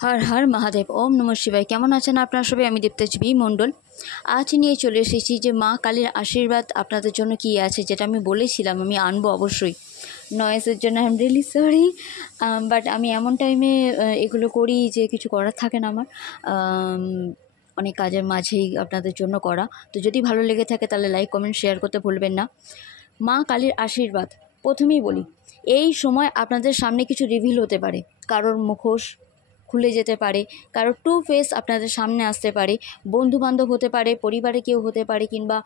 হর হর মহাদেব। ওম নম শিবায়। কেমন আছেন আপনারা সবাই? আমি দীপ্তাজীবী মণ্ডল আজ নিয়ে চলে এসেছি যে মা কালীর আশীর্বাদ আপনাদের জন্য কী আছে, যেটা আমি বলেছিলাম আমি আনবো অবশ্যই। নয়েসের জন্য I am really sorry, but আমি এমন টাইমে এগুলো করি যে কিছু করার থাকে না আমার, অনেক কাজের মাঝেই আপনাদের জন্য করা। তো যদি ভালো লেগে থাকে তাহলে লাইক কমেন্ট শেয়ার করতে ভুলবেন না। মা কালীর আশীর্বাদ, প্রথমেই বলি এই সময় আপনাদের সামনে কিছু রিভিল হতে পারে, কারোর মুখোশ খুলে যেতে পারে, কারো টু ফেস আপনাদের সামনে আসতে পারে, বন্ধুবান্ধব হতে পারে, পরিবারে কেউ হতে পারে, কিংবা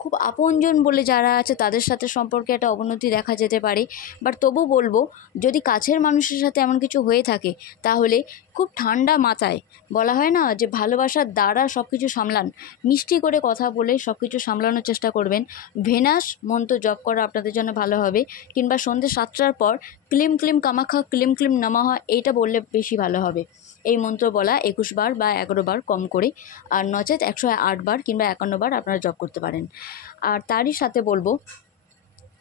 খুব আপনজন বলে যারা আছে তাদের সাথে সম্পর্কে একটা অবনতি দেখা যেতে পারে। বাট তবু বলবো, যদি কাছের মানুষের সাথে এমন কিছু হয়ে থাকে তাহলে খুব ঠান্ডা মাথায়, বলা হয় না যে ভালোবাসার দ্বারা সব কিছু সামলান, মিষ্টি করে কথা বলে সব কিছু সামলানোর চেষ্টা করবেন। ভেনাস মন্ত্র জপ করা আপনাদের জন্য ভালো হবে, কিংবা সন্ধ্যে 7টার পর claim claim Kamakhya claim claim নমঃ এইটা বললে বেশি ভালো হবে। এই মন্ত্র বলা 21 বার বা 11 বার কম করে, আর নচেত 108 বার কিংবা 51 বার আপনারা জপ করতে পারেন। আর তারই সাথে বলবো,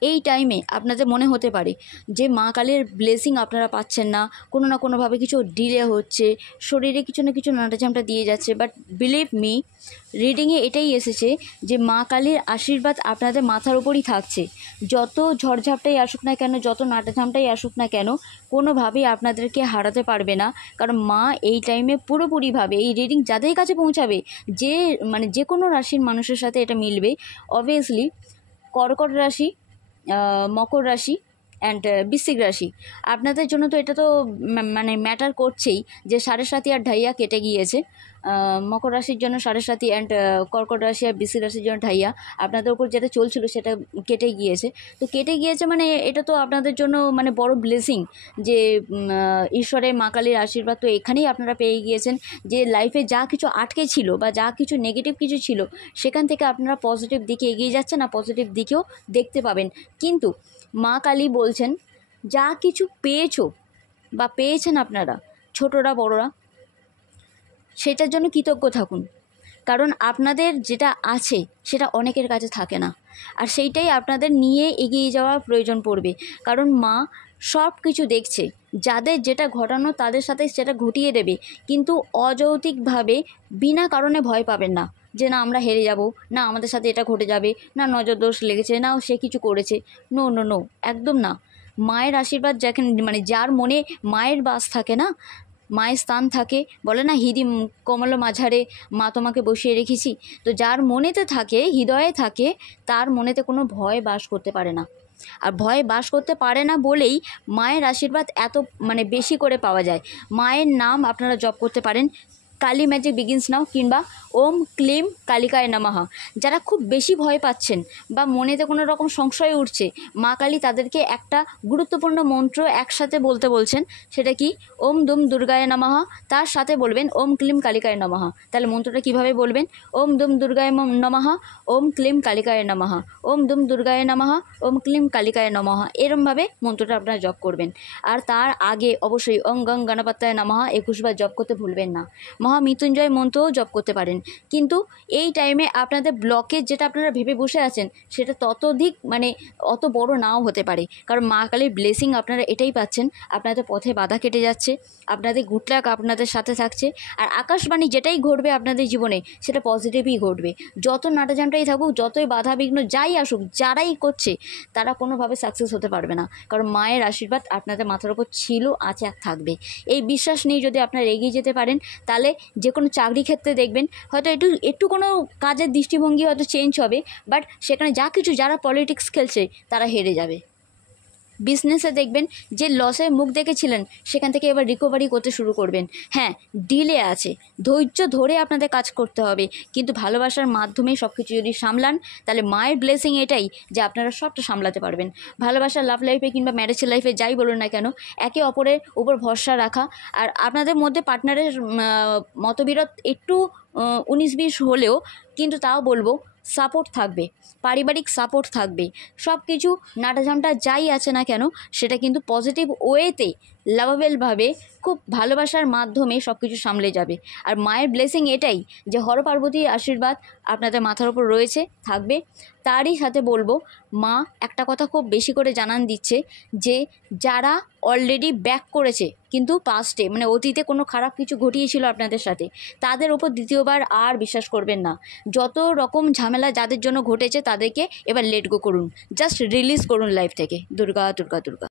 এই টাইমে আপনাদের মনে হতে পারে যে মা কালীর ব্লেসিং আপনারা পাচ্ছেন না, কোনো না কোনোভাবে কিছু ডিলে হচ্ছে, শরীরে কিছু না কিছু নাটাচামটা দিয়ে যাচ্ছে। বাট বিলিভ মি, রিডিংয়ে এটাই এসেছে যে মা কালীর আশীর্বাদ আপনাদের মাথার উপরই থাকছে। যত ঝড়ঝাপটাই আসুক না কেন, যত নাটাঝামটাই আসুক না কেন, কোনোভাবেই আপনাদেরকে হারাতে পারবে না। কারণ মা এই টাইমে পুরোপুরিভাবে এই রিডিং যাদের কাছে পৌঁছাবে, যে কোনো রাশির মানুষের সাথে এটা মিলবে। অবভিয়াসলি কর্কট রাশি, মকর রাশি অ্যান্ড বৃশ্চিক রাশি, আপনাদের জন্য তো এটা তো মানে ম্যাটার করছেই যে 7.5 আর ঢাইয়া কেটে গিয়েছে। মকর রাশির জন্য 7.5 অ্যান্ড কর্কট রাশি আর বৃশ্চিক রাশির জন্য ঢাইয়া, আপনাদের উপর যেটা চলছিল সেটা কেটে গিয়েছে। তো কেটে গিয়েছে মানে এটা তো আপনাদের জন্য মানে বড় ব্লেসিং, যে ঈশ্বরের মা কালীর আশীর্বাদ তো এখানেই আপনারা পেয়ে গিয়েছেন। যে লাইফে যা কিছু আটকে ছিল বা যা কিছু নেগেটিভ কিছু ছিল, সেখান থেকে আপনারা পজিটিভ দিকে এগিয়ে যাচ্ছেন, না পজিটিভ দিকেও দেখতে পাবেন। কিন্তু মা কালী বলছেন, যা কিছু পেয়েছো বা পেয়েছেন আপনারা, ছোটরা বড়রা, সেটার জন্য কৃতজ্ঞ থাকুন। কারণ আপনাদের যেটা আছে সেটা অনেকের কাছে থাকে না, আর সেইটাই আপনাদের নিয়ে এগিয়ে যাওয়ার প্রয়োজন পড়বে। কারণ মা সব কিছু দেখছে, যাদের যেটা ঘটানো তাদের সাথে সেটা ঘটিয়ে দেবে। কিন্তু অযৌক্তিকভাবে বিনা কারণে ভয় পাবেন না যে না আমরা হেরে যাব, না আমাদের সাথে এটা ঘটে যাবে, না নজর দোষ লেগেছে, না সে কিছু করেছে। নো নো নো, একদম না। মায়ের আশীর্বাদ যেখানে মানে যার মনে মায়ের বাস থাকে না, মায়ের স্থান থাকে, বলে না হৃদি কমল মাঝারে মা তোমাকে বসিয়ে রেখেছি। তো যার মনেতে থাকে, হৃদয়ে থাকে, তার মনেতে কোনো ভয় বাস করতে পারে না। আর ভয় বাস করতে পারে না বলেই মায়ের আশীর্বাদ এত মানে বেশি করে পাওয়া যায়। মায়ের নাম আপনারা জপ করতে পারেন, কালী ম্যাজিক বিগিনস নাও, কিংবা ওম ক্লিম কালিকায় নমঃ। যারা খুব বেশি ভয় পাচ্ছেন বা মনেতে কোনো রকম সংশয় উঠছে, মা কালী তাদেরকে একটা গুরুত্বপূর্ণ মন্ত্র একসাথে বলতে বলছেন। সেটা কি? ওম দুম দুর্গায় নমঃ, তার সাথে বলবেন ওম ক্লিম কালিকায় নমঃ। তাহলে মন্ত্রটা কিভাবে বলবেন? ওম দুম দুর্গায় নমঃ, ওম ক্লিম কালিকায় নমঃ, ওম দুম দুর্গায় নমঃ, ওম ক্লিম কালিকায় নমঃ। এরমভাবে মন্ত্রটা আপনারা জপ করবেন। আর তার আগে অবশ্যই ওম গং গণপতায় নমঃ 21 বার জপ করতে ভুলবেন না। মহামৃত্যুঞ্জয় মন্ত্রও জপ করতে পারেন। কিন্তু এই টাইমে আপনাদের ব্লকেজ যেটা আপনারা ভেবে বসে আছেন, সেটা ততোধিক মানে অত বড় নাও হতে পারে। কারণ মা কালীর ব্লেসিং আপনারা এটাই পাচ্ছেন, আপনাদের পথে বাধা কেটে যাচ্ছে, আপনাদের গুড লাক আপনাদের সাথে থাকছে। আর আকাশবাণী যেটাই ঘটবে আপনাদের জীবনে, সেটা পজিটিভই ঘটবে। যত নাটাজামটাই থাকুক, যতই বাধা বিঘ্ন যাই আসুক, যারাই করছে তারা কোনোভাবে সাকসেস হতে পারবে না। কারণ মায়ের আশীর্বাদ আপনাদের মাথার উপর ছিল, আছে, আর থাকবে। এই বিশ্বাস নিয়ে যদি আপনারা এগিয়ে যেতে পারেন, তাহলে যে কোনো চাকরি ক্ষেত্রে দেখবেন হয়তো একটু কোনো কাজের দৃষ্টিভঙ্গি হয়তো চেঞ্জ হবে, বাট সেখানে যা কিছু যারা পলিটিক্স খেলছে তারা হেরে যাবে। বিজনেসে দেখবেন যে লসের মুখ দেখেছিলেন, সেখান থেকে এবার রিকভারি করতে শুরু করবেন। হ্যাঁ, ডিলে আছে, ধৈর্য ধরে আপনাদের কাজ করতে হবে, কিন্তু ভালোবাসার মাধ্যমে সব কিছু যদি সামলান, তাহলে মায়ের ব্লেসিং এটাই যে আপনারা সবটা সামলাতে পারবেন। ভালোবাসার লাভ লাইফে কিংবা ম্যারেজ লাইফে যাই বলুন না কেন, একে অপরের উপর ভরসা রাখা। আর আপনাদের মধ্যে পার্টনারের মতবিরোধ একটু 19-20 হলেও, কিন্তু তাও বলবো সাপোর্ট থাকবে, পারিবারিক সাপোর্ট থাকবে। সব কিছু নাটাঝামটা যাই আছে না কেন, সেটা কিন্তু পজিটিভ ওয়েতে লাভাবেলভাবে খুব ভালোবাসার মাধ্যমে সব কিছু সামলে যাবে। আর মায়ের ব্লেসিং এটাই যে হর পার্বতীর আশীর্বাদ আপনাদের মাথার ওপর রয়েছে, থাকবে। তারই সাথে বলবো, মা একটা কথা খুব বেশি করে জানান দিচ্ছে যে যারা অলরেডি ব্যাক করেছে কিন্তু পাস্টে মানে অতীতে কোনো খারাপ কিছু ঘটিয়েছিল আপনাদের সাথে, তাদের ওপর দ্বিতীয়বার আর বিশ্বাস করবেন না। যত রকম ঝামেলা যাদের জন্য ঘটেছে তাদেরকে এবার লেট গো করুন, জাস্ট রিলিজ করুন লাইফ থেকে। দুর্গা দুর্গা দুর্গা।